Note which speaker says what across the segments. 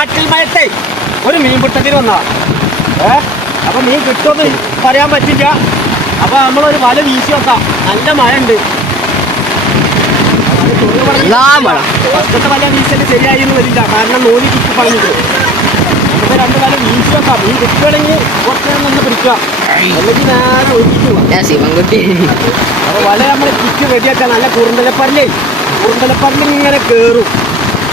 Speaker 1: ചാറ്റൽ മയത്തെ ഒരു മീൻപിടുത്തത്തിന് വന്നതാ. ഏ? അപ്പൊ മീൻ കിട്ടുമെന്ന് പറയാൻ പറ്റില്ല. അപ്പൊ നമ്മളൊരു വല വീശി വെക്കാം. നല്ല മഴ. ഉണ്ട് ഫസ്റ്റത്തെ വല വീശൽ ശരിയായി എന്ന് വരില്ല. കാരണം നൂൽ കിട്ടി പറഞ്ഞിട്ട് നമുക്ക് രണ്ട് വല വീശി വെക്കാം. മീൻ കിട്ടുകയാണെങ്കിൽ കുറച്ച് നേരം നിന്ന് പിടിക്കുക. അല്ലെങ്കിൽ നേരെ അപ്പൊ വല നമ്മൾ കിറ്റ് റെഡിയാക്കാൻ നല്ല കുറുന്തലപ്പരലേ. കുറുന്തലപ്പരലിൽ ഇങ്ങനെ കേറും.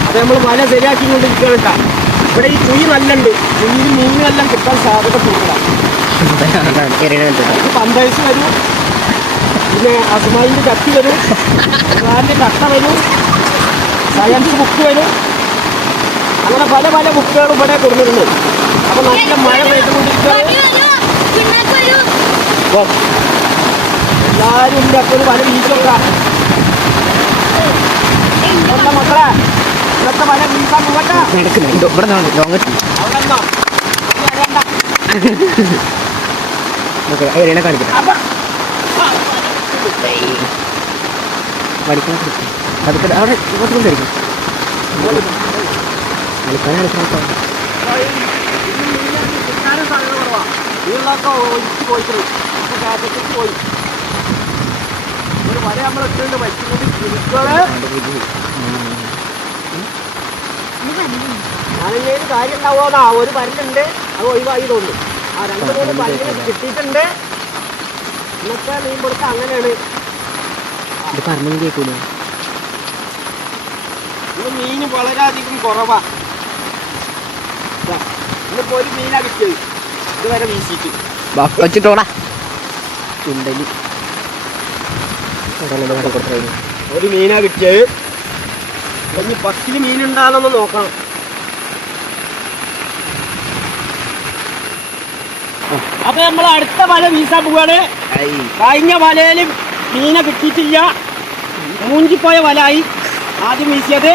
Speaker 1: അപ്പൊ നമ്മൾ വല ശരിയാക്കി കൊണ്ടിരിക്കണം കേട്ടാ. ഇവിടെ ഈ കുഴി നല്ലുണ്ട്. കുഴിയിൽ മീനുകളെല്ലാം കിട്ടാൻ സാധ്യത കൂടുതലാണ്. പന്തയസ് വരും. പിന്നെ അസ്മായിന്റെ കത്തി വരും. അസ്മാന്റെ കട്ട വരും. സയൻസ് ബുക്ക് വരും. അങ്ങനെ പല പല ബുക്കുകളും ഇവിടെ കൊടുത്തിട്ടുണ്ട്. അപ്പൊ നല്ല മഴ പെയ്തുകൊണ്ടിരിക്കുകയാണ്. എല്ലാവരും ഉണ്ട് അപ്പൊ ഒരു വല വീശോക്കാം എന്താ മക്കളെ. പോകട്ടെ
Speaker 2: ഇവിടെ ലോങ്
Speaker 1: അവിടെ നിന്നോ? ഇനി അറിയണ്ട.
Speaker 2: എറിയണ കാണിക്കട്ടെ.
Speaker 1: അപ്പൊ
Speaker 2: പഠിക്കണം അതൊക്കെ അവിടെ ഇങ്ങോട്ട് കൊണ്ടിരിക്കും കളിക്കാൻ
Speaker 1: പോയിട്ടുണ്ട്. പോയി. ഒരു വല നമ്മൾ ഇട്ടിട്ടുണ്ട്. വച്ചുകൊണ്ട് ഒരു കാര്യം ഉണ്ടാവുമെന്നാ ഒരു പരലുണ്ട് അത് ഒഴിവായി തോന്നുന്നു. ആ രണ്ട് മൂന്ന് കിട്ടിയിട്ടുണ്ട്. ഇന്നത്തെ മീൻ കൊടുത്ത അങ്ങനെയാണ്.
Speaker 2: പറഞ്ഞു കേൾക്കൂല?
Speaker 1: ഇന്ന് മീൻ വളരെയധികം കുറവാ. ഇന്നിപ്പോ ഒരു മീനാ കിട്ടിയത്. ഇതുവരെ വീശിട്ട്
Speaker 2: വെച്ചിട്ടോടാ ചുണ്ടലി. കൊടുത്തു
Speaker 1: ഒരു മീനാ കിട്ടിയത്. ഇനി പത്തിൽ മീനുണ്ടാകുന്നൊന്ന് നോക്കണം. അപ്പൊ നമ്മൾ അടുത്ത വല വീസാ പോവാണ്. കഴിഞ്ഞ വലയിൽ മീനെ കിട്ടിയിട്ടില്ല. മൂഞ്ചിപ്പോയ വലായി ആദ്യം വീശിയത്.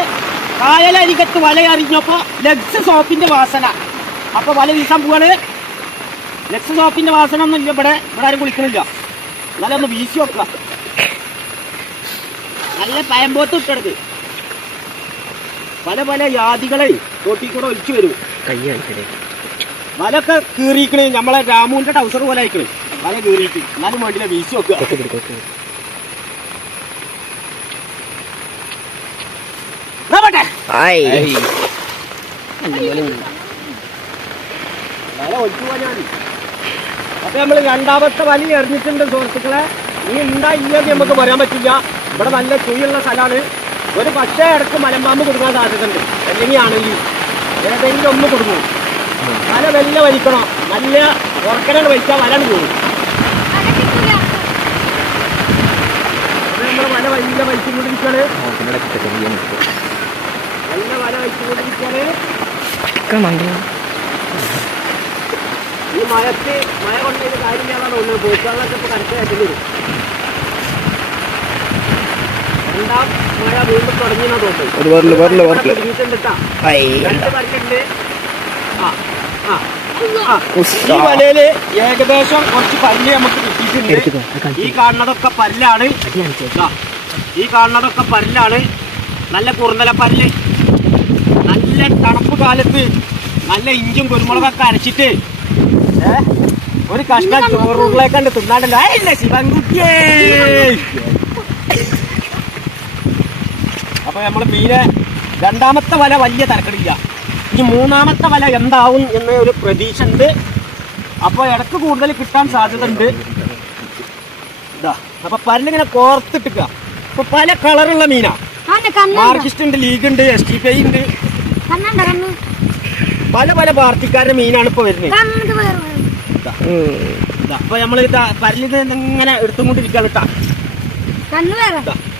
Speaker 1: കായലരികത്ത് വല അറിഞ്ഞപ്പോ ലക്സ് സോപ്പിന്റെ വാസന. അപ്പൊ വല വീശാൻ പോവാണ്. ലക്സ് സോപ്പിന്റെ വാസന ഒന്നും ഇല്ല ഇവിടെ. ഇവിടെ ആരും കുളിക്കണില്ല. എന്നാലും ഒന്ന് വീശി വെക്കുക നല്ല പയമ്പോത്ത് ഇട്ടെടുത്ത്. പല പല ജാതികളെ തോട്ടി കൂടെ ഒലിച്ചു വരും. വലൊക്കെ കീറിയിക്കണേ നമ്മളെ രാമുവിന്റെ ടൗസർ പോലെ ആയിക്കണേ വല കീറിയിട്ട് എന്നാലും വേണ്ടില്ല വീശി വെക്കുക. വല ഒലിച്ചു പോയാൽ അപ്പൊ നമ്മൾ രണ്ടാമത്തെ വലി എറിഞ്ഞിട്ടുണ്ട് സുഹൃത്തുക്കളെ. നീ ഉണ്ടാ ഇല്ലെന്ന് നമുക്ക് പറയാൻ പറ്റില്ല. ഇവിടെ നല്ല ചുയുള്ള സ്ഥലമാണ്. ഒരു പക്ഷേ ഇടയ്ക്ക് മലമ്പാമ്പ് കൊടുക്കാൻ സാധ്യതയുണ്ട്. അല്ലെങ്കിൽ ആണെങ്കിൽ ഏതെങ്കിലും ഒന്ന് കൊടുക്കും. വല വെല്ല വലിക്കണം. നല്ല ഉറക്കനാണ് വലിച്ചാൽ വലാണ് പോകും. നമ്മൾ വല വലിയ വലിച്ചുകൊണ്ടിരിക്കുകയാണ് നല്ല വല വലിച്ചുകൊണ്ടിരിക്കുകയാണ് ഈ മഴത്ത് മഴ കൊണ്ടൊരു കാര്യമില്ലാതാണ് തോന്നുന്നത് പോക്കുകളൊക്കെ ഇപ്പൊ കരക്ക് കയറ്റി വരും രണ്ടാം മഴ വീണ്ടും തുടങ്ങിയെന്നാ തോന്നുന്നത്. വരൽ, വരൽ,
Speaker 2: വരൽ.
Speaker 1: ഈ വലയിൽ ഏകദേശം കുറച്ച് പല്ല് നമുക്ക് കിട്ടിയിട്ടുണ്ട്. ഈ കാണുന്നതൊക്കെ പല്ലാണ്. ഈ കാണുന്നതൊക്കെ പല്ലാണ്. നല്ല കുറുന്നല പല്ല്. നല്ല തണുപ്പ് കാലത്ത് നല്ല ഇഞ്ചും കുരുമുളകൊക്കെ അരച്ചിട്ട് ഒരു കഷ്ണം ചോറുകളേക്കണ്ട് തിന്നാണ്ടല്ലോ. അല്ല ശിവൻകുട്ടിയേ. അപ്പൊ നമ്മൾ മീനെ രണ്ടാമത്തെ വല വലിയ തരക്കടില്ല. ഇനി മൂന്നാമത്തെ വല എന്താവും എന്ന ഒരു പ്രതീക്ഷ ഉണ്ട് അപ്പൊ ഇടയ്ക്ക് കൂടുതൽ കിട്ടാൻ സാധ്യത ഉണ്ട് ഇതാ അപ്പൊ പല്ലിങ്ങനെ കോർത്തിട്ടുക അപ്പൊ പല കളറുള്ള മീനാ. മാർക്കിസ്റ്റ് ഉണ്ട് ലീഗ് ഉണ്ട് എസ് ടി പി ഐ ഉണ്ട്. പല പല പാർട്ടിക്കാരുടെ മീനാണ് ഇപ്പൊ വരുന്നത് ഇതാ അപ്പൊ നമ്മൾ ഇതാ പല്ലിത് ഇങ്ങനെ എടുത്തുകൊണ്ടിരിക്കുകയാണ് കേട്ടാ.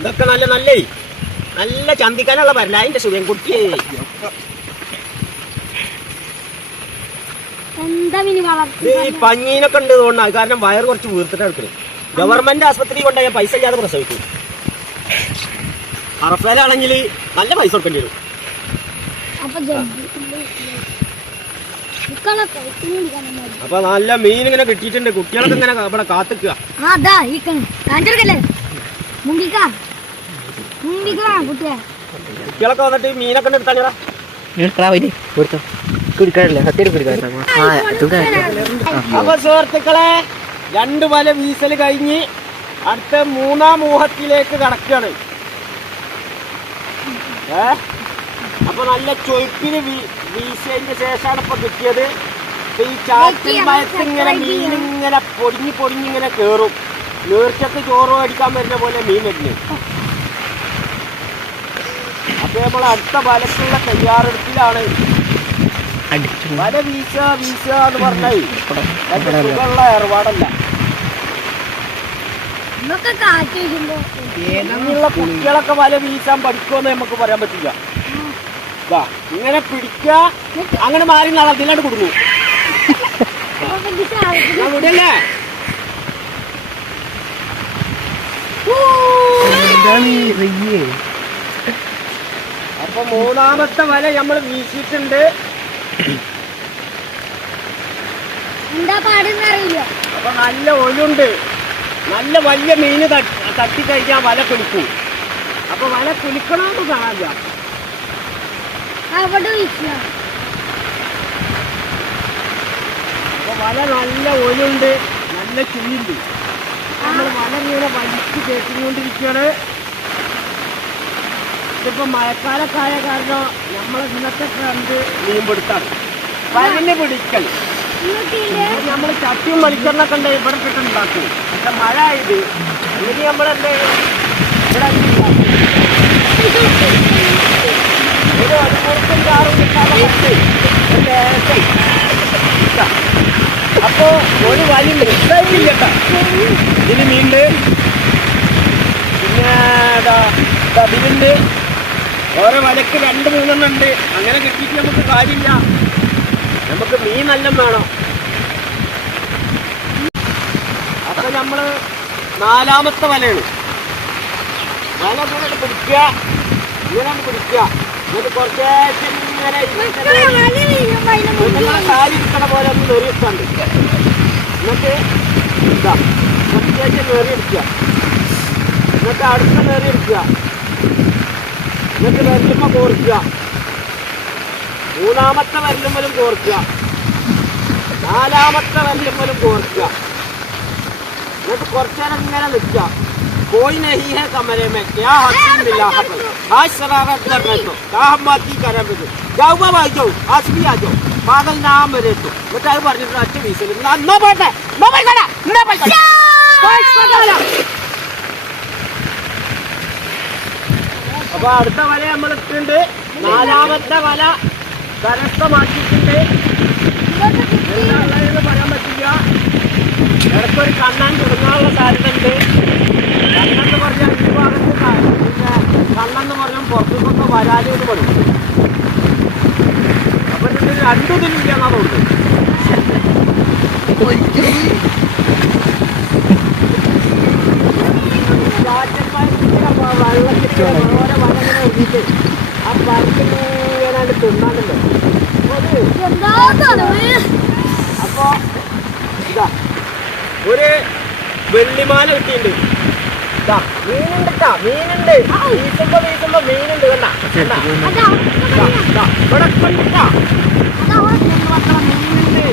Speaker 1: ഇതൊക്കെ നല്ല നല്ലേ? നല്ല ചന്തിക്കാനുള്ള പരല അതിന്റെ സുഖം കുട്ടിയെ
Speaker 3: വളർത്തി
Speaker 1: ഈ പഞ്ഞീനൊക്കെ ഉണ്ട് തോന്നുന്നു. കാരണം വയർ കുറച്ച് വീർത്തിട്ട് എടുക്കുന്നത് ഗവൺമെന്റ് ആസ്പത്രി കൊണ്ടുപോയ പൈസ ഇല്ലാതെ പ്രസവിക്കും. അറഫേലാണെങ്കിൽ നല്ല പൈസ കൊടുക്കേണ്ടി വരും.
Speaker 3: അപ്പൊ.
Speaker 1: നല്ല മീൻ ഇങ്ങനെ കിട്ടിയിട്ടുണ്ട്. കുട്ടികളൊക്കെ ഇങ്ങനെ ഇവിടെ കാത്തിക്കുക. കുട്ടികളൊക്കെ വന്നിട്ട് മീനൊക്കെ അപ്പൊ സുഹൃത്തുക്കളെ രണ്ടു വല വീസൽ കഴിഞ്ഞ് അടുത്ത മൂന്നാം മൂഹത്തിലേക്ക് കടക്കുകയാണ്. ഏ? അപ്പൊ നല്ല ചൊയ്പ്പിന് വീ- വീശിയതിന് ശേഷമാണ് ഇപ്പൊ കിട്ടിയത്. ഈ ചാറ്റിൽ മയത്ത് ഇങ്ങനെ മീനിങ്ങനെ ഇങ്ങനെ പൊടിഞ്ഞ് പൊടിഞ്ഞിങ്ങനെ കേറും. നീർച്ചക്ക് ചോറ് അടിക്കാൻ വരുന്ന പോലെ മീൻ വരുന്നു. അപ്പൊ നമ്മൾ അടുത്ത വലക്കുള്ള തയ്യാറെടുപ്പിലാണ്.
Speaker 2: അടിച്ചു.
Speaker 1: വല വീശ വീശ എന്ന് പറഞ്ഞാൽ സുഖമുള്ള ഏർപ്പാടല്ല ഇങ്ങനെയുള്ള കുട്ടികളൊക്കെ വല വീശാൻ പഠിക്കുമെന്ന് നമുക്ക് പറയാൻ പറ്റില്ല. വാ ഇങ്ങനെ പിടിക്ക അങ്ങനെ മാറി നാളെ അതിലാണ്ട് കൊടുക്കും
Speaker 3: അപ്പൊ ഇത് ചാടി.
Speaker 1: ഞാൻ വിടല്ലേ അപ്പൊ മൂന്നാമത്തെ വല നമ്മൾ വീശിയിട്ടുണ്ട്.
Speaker 3: എന്താ പാടുന്നറിയില്ല
Speaker 1: അപ്പൊ നല്ല ഒഴുണ്ട്. നല്ല വലിയ മീന് തട്ടി തട്ടിക്കഴിഞ്ഞാൽ വല കുലിക്കും. അപ്പൊ വല കുലിക്കണമെന്ന്
Speaker 3: അവിടെ വീശില്ല
Speaker 1: അപ്പൊ വല നല്ല ഒഴുണ്ട്. നല്ല ചുഴിയുണ്ട് നമ്മൾ വല ഇങ്ങനെ വലിച്ചു കയറ്റിക്കൊണ്ടിരിക്കുകയാണ് ഇതിപ്പോ മഴക്കാലൊക്കെ കാരണം നമ്മൾ ഇന്നത്തെ ട്രെൻഡ് മീൻപിടുത്താണ് വരന് പിടിക്കൽ. നമ്മൾ ചട്ടിയും വലിക്കറിനൊക്കെ ഉണ്ട് ഇവിടെ കിട്ടുന്നുണ്ടാക്കി പക്ഷെ മഴ ആയത് ഇനി നമ്മളെന്താ? ഇവിടെ ഒരു കിട്ടാതെ ഒരു വലി മിസ്സായിട്ടില്ല കേട്ടാ. ഇതിന് മീണ്ട് പിന്നെ ഇതാ ഇതാ ഇതിലുണ്ട് ഓരോ വലക്ക് രണ്ട് മൂന്നെണ്ണം ഉണ്ട് അങ്ങനെ കിട്ടിയിട്ട് നമുക്ക് കാര്യമില്ല. നമുക്ക് മീൻ നല്ല വേണം. അപ്പൊ നമ്മൾ നാലാമത്തെ വലയാണ്. നാലാമത്തെ പിടിക്കുക. ഇങ്ങനെ പിടിക്കുക. എന്നിട്ട് കുറച്ചേശം ഇങ്ങനെ കാലി പോലെ ഒന്ന് നെറിയിട്ടുണ്ട് എന്നിട്ട് ഇതാ കുറച്ചേശം നെറിയെടുക്കുക എന്നിട്ട് അടുത്ത നെറിയെടുക്കുക എന്നിട്ട് വെല്ലുമ്മ കോർക്കുക മൂന്നാമത്തെ വെല്ലുമ്മലും കോർക്കുക നാലാമത്തെ വെല്ലുമ്മലും കോർക്കുക എന്നിട്ട് കുറച്ചേരം ഇങ്ങനെ നിൽക്കുക कोई नहीं है कमरे में क्या हसीन मिला है आज शरारत कर रहे तो क्या हम बात की करें मुझे जाओ बाबा आ जाओ आज भी आ जाओ पागल ना मेरे तो बता പറഞ്ഞിട്ട് അച്ഛൻ വീശല് നോ പോട്ടെ നോ പോയിക്കട നോ പോയിക്കട അപ്പൊ അടുത്ത വല നമ്മൾ ഇട്ടിട്ടുണ്ട്. നാലാമത്തെ വല കരസ്ഥമാക്കിയിട്ടുണ്ട് പറയാൻ പറ്റില്ല. ഇടയ്ക്കൊരു കണ്ണാൻ തുടങ്ങാനുള്ള സാധ്യത ഉണ്ട് കണ്ണെന്ന് പറഞ്ഞാൽ ഈ ഭാഗത്ത് പിന്നെ കണ്ണെന്ന് പറഞ്ഞാൽ പുറത്തു വരാൽ എന്ന് പറയും അപ്പൊ ഇതിന് രണ്ടു ഇതിലില്ല എന്നാ തോന്നുന്നത്. ചാറ്റന്മാരിങ്ങനെ ഓരോ വല ഇങ്ങനെ ആ അത്
Speaker 3: എന്താ തലവേ
Speaker 1: അപ്പൊ ഇതാ ഒരു വെള്ളിമാല കിട്ടിയിട്ടുണ്ട് ഇതാ മീനുണ്ട് ട്ടാ, മീനുണ്ട് വീശുമ്പോ വീശുമ്പോ മീനുണ്ട് കണ്ട കണ്ടാ? ഇവിടെ ഒക്കെ ഉണ്ട് ട്ടാ.
Speaker 3: അതാ
Speaker 1: മീനുണ്ട്.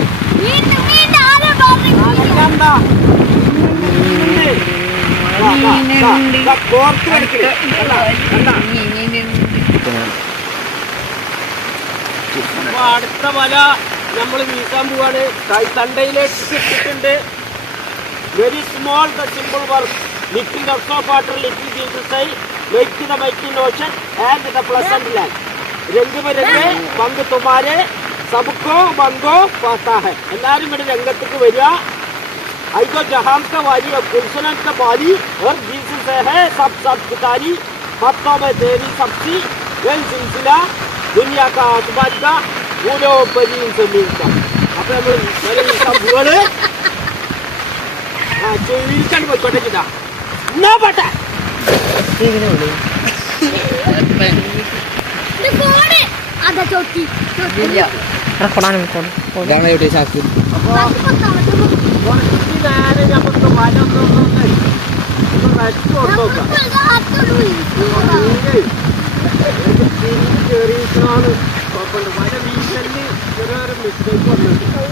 Speaker 1: മീനുണ്ട്. ഇതാ, ഇതാ, ഇതാ, ഇതാ, കോർത്ത് കിടക്കണ്. കണ്ടാ, കണ്ടാ? അപ്പൊ അടുത്ത വല നമ്മൾ വീശാൻ പോവാണ് തണ്ടയിലേക്ക് ഇട്ടിട്ടുണ്ട് very small the simple work little the soap water little Jesus I make the മൈക്കിൻ ocean and the pleasant land രംഗ് പങ്കുത്തുമാരെ പങ്ക് തുമാരെ സബുക്കോ ബങ്കോ പാത്താ ഹെ എല്ലാവരും ഇവിടെ രംഗത്തേക്ക് വരിക तो जहान का वाली अब गुलशन का ಬಾಲಿ और जिस से है सब सब गुतारी पत्तों में तेरी सबसी यही सिलसिला दुनिया का आसमान का बूढ़े बजीन से मिलता। अपने मेरे सब बोले हाँ चोरी कर बस बटे किता
Speaker 3: ना बटा ठीक नहीं बोले
Speaker 2: ये कौन आधा
Speaker 1: चोटी
Speaker 3: चोटी
Speaker 1: रखो ना मेरे कौन? जाने उठे साथ में കൊടുത്തോക്കാം
Speaker 3: നമുക്ക്
Speaker 1: ചെറിയിട്ടാണ് കുഴപ്പമുണ്ട് വല വീശലിന് ചെറിയൊരു മിസ്റ്റേക്ക് വന്നിട്ടുണ്ട്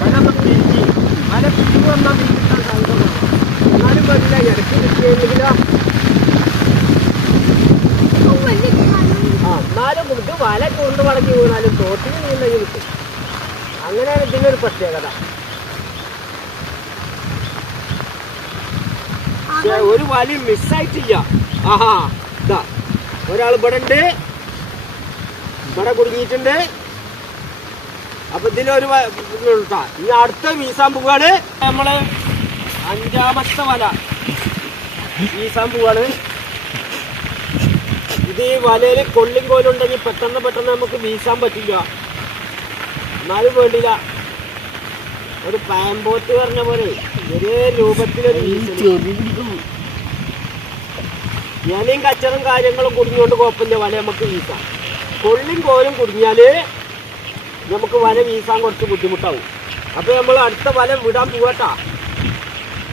Speaker 1: വല ഒന്ന് തിരിഞ്ഞ് വല പിരിവ് വന്നാൽ വീട്ടിൽ എന്നാലും ഇടയ്ക്ക് ആ വല കൊണ്ട് വളഞ്ഞ് വീണാലും തോട്ടിന് കിട്ടും അങ്ങനെയാണ് ഇതിനൊരു പ്രത്യേകത. പക്ഷേ ഒരു വലി മിസ്സായിട്ടില്ല. ആഹാ ഇതാ ഒരാൾ ഇവിടെ ഉണ്ട്. ഇവിടെ കുടുങ്ങിയിട്ടുണ്ട്. അപ്പൊ ഇതിലൊരു. ഇനി അടുത്ത വീസാൻ പോവാണ് നമ്മൾ അഞ്ചാമത്തെ വല. വീസാൻ പോവാണ്. ഇത് ഈ വലയിൽ കൊള്ളും കോലുണ്ടെങ്കിൽ പെട്ടെന്ന് പെട്ടെന്ന് നമുക്ക് വീശാൻ പറ്റില്ല. എന്നാലും വേണ്ടില്ല. ഒരു പാമ്പോത്ത് പറഞ്ഞ പോലെ ഒരേ രൂപത്തിലൊരു ഞാനീ ഞാനേം കച്ചറും കാര്യങ്ങളും കുടുങ്ങിയോണ്ട് കുഴപ്പമില്ല. വല നമുക്ക് വീശാം. കൊള്ളിയും കോലും കുടുങ്ങിയാൽ നമുക്ക് വല വീശാൻ കുറച്ച് ബുദ്ധിമുട്ടാവും. അപ്പൊ നമ്മൾ അടുത്ത വല വിടാൻ പോവട്ടാ.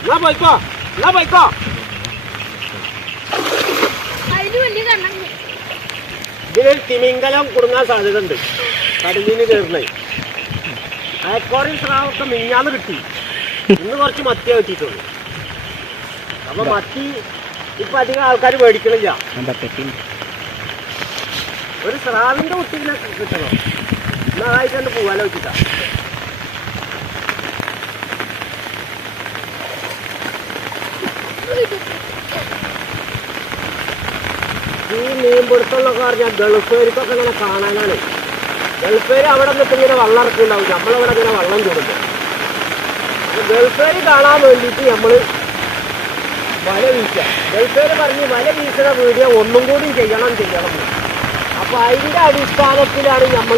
Speaker 1: എന്നാ പോയിക്കോ. എന്നാ പോയിക്കോ. ഇതിലൊരു തിമിംഗലം കുടുങ്ങാൻ സാധ്യത ഉണ്ട് കടലിന് കയറുന്നേ അയക്കോറിയും സ്രാവൊക്കെ മിഞ്ഞാന്ന് കിട്ടി. ഇന്ന് കുറച്ച് മത്തിയാ കിട്ടിയിട്ടുള്ളൂ. അപ്പൊ മത്തി ഇപ്പൊ അധികം ആൾക്കാർ മേടിക്കണില്ല. ഒരു സ്രാവിന്റെ കുട്ടീനെ കിട്ടണം. ആയിട്ടുണ്ട് പോവാലോ വെച്ചിട്ടാ. ഈ മീൻപിടുത്തമുള്ളൊക്കെ പറഞ്ഞാൽ ഗൾഫുകാർക്കൊക്കെ ഇങ്ങനെ കാണാനാണ്. ഗൾഫേര് അവിടെ നിന്നിട്ട് ഇങ്ങനെ വെള്ളം ഇറക്കുന്നുണ്ടാവും നമ്മളവിടെ ഇങ്ങനെ വെള്ളം ചൂടുന്നു ഗൾഫേര് കാണാൻ വേണ്ടിയിട്ട് നമ്മൾ വല വീശുക ഗൾഫേര് പറഞ്ഞ് വല വീശുന്ന വീഡിയോ ഒന്നും കൂടി ചെയ്യണം ചെയ്യണം. അപ്പോൾ അപ്പൊ അതിന്റെ അടിസ്ഥാനത്തിലാണ് നമ്മൾ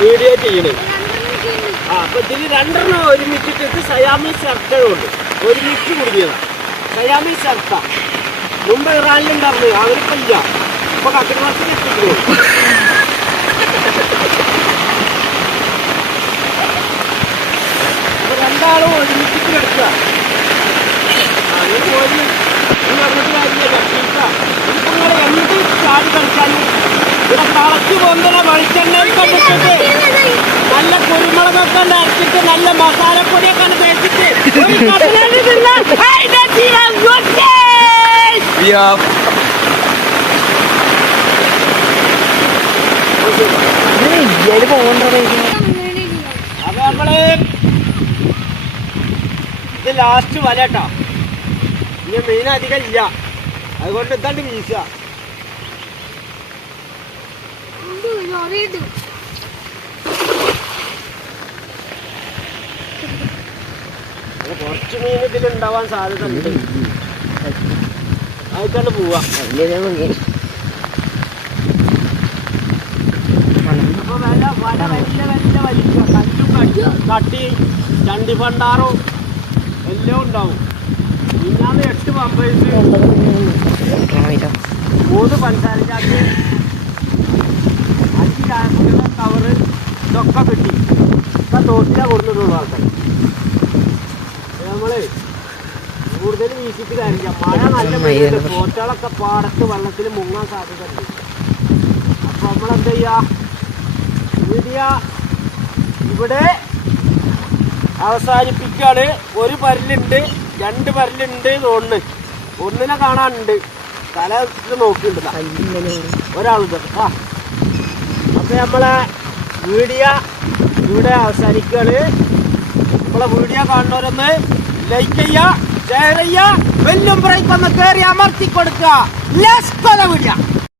Speaker 1: വീഡിയോ ചെയ്യുന്നത്. ആ അപ്പൊ ഇതിൽ രണ്ടെണ്ണം ഒരുമിച്ചിട്ട് സയാമി ഷർട്ടുകളുണ്ട് ഒരുമിച്ച് കുടുങ്ങിയതാണ് സയാമി ഷർട്ട മുമ്പ് ഇറാനിലുണ്ടായിരുന്നു. അവരിപ്പോ ഇല്ല കത്തിരി കക്കിടുവാസിൽ എത്തിക്കുന്നു അപ്പൊ രണ്ടാളും ഒരുമിച്ചിട്ട് കിടക്കുക. എന്ത് ചാടി കളിച്ചാലും ഇവിടെ കളച്ച് പൊന്തല വെളിച്ചെണ്ണയൊക്കെ ഇട്ടിട്ട് നല്ല കുരുമുളകൊക്കെ ഒന്ന് അരച്ചിട്ട് നല്ല മസാലപ്പൊടിയൊക്കെ ഒന്ന് തേച്ചിട്ട് ഒരു കട്ട്ലറ്റ് തിന്നാൻ hey, that's അപ്പൊ നമ്മൾ ഇത് ലാസ്റ്റ് വല കേട്ടാ. ഇനി മീൻ അധികം ഇല്ല. അതുകൊണ്ട് ഇതാണ്ട് വീശുക കുറച്ച് മീൻ ഇതിലുണ്ടാവാൻ സാധ്യത ഉണ്ട്. ആയിട്ടാണ് പോവാ അപ്പൊ വല വല വലിയ വലിയ വലിക്കുക. കല്ലും കട്ടി കട്ടി ചണ്ടി പണ്ടാറും എല്ലാം ഉണ്ടാവും. ഇന്നാന്ന് എട്ട് പമ്പേഴ്സ്. മൂന്ന് പഞ്ചസാര ചാക്ക് അഞ്ച് ചായപ്പൊടിയുടെ കവറ് ഇതൊക്കെ കിട്ടി. ഇപ്പൊ തോട്ടിലാ കൊടുത്തിട്ടുള്ളൂ ആൾക്കാർ നമ്മൾ കൂടുതൽ വീശിട്ട് കാര്യമില്ല മഴ നല്ല മഴയുണ്ട് തോട്ടുകളൊക്കെ പാടത്ത് വെള്ളത്തിൽ മുങ്ങാൻ സാധ്യത ഉണ്ട് അപ്പൊ നമ്മളെന്താ ചെയ്യാ ഇവിടെ അവസാനിപ്പിക്കാണ് ഒരു പരലുണ്ട് രണ്ട് പരലുണ്ട് തോന്നുന്നു. ഒന്നിനെ കാണാനുണ്ട്. തല ഇത് നോക്കിയിട്ടുണ്ട്. ഒരാളുണ്ട്. ആ. അപ്പൊ നമ്മളെ വീഡിയോ ഇവിടെ അവസാനിക്കാണ് നമ്മളെ വീഡിയോ കാണുന്നവരൊന്ന് ലൈക്ക് ചെയ്യുക ഷെയർ ചെയ്യുക വെല്ലും ബ്രേക്ക് ഒന്ന് കയറി അമർത്തി കൊടുക്കുക. ലെസ് കൊല വീഡിയോ.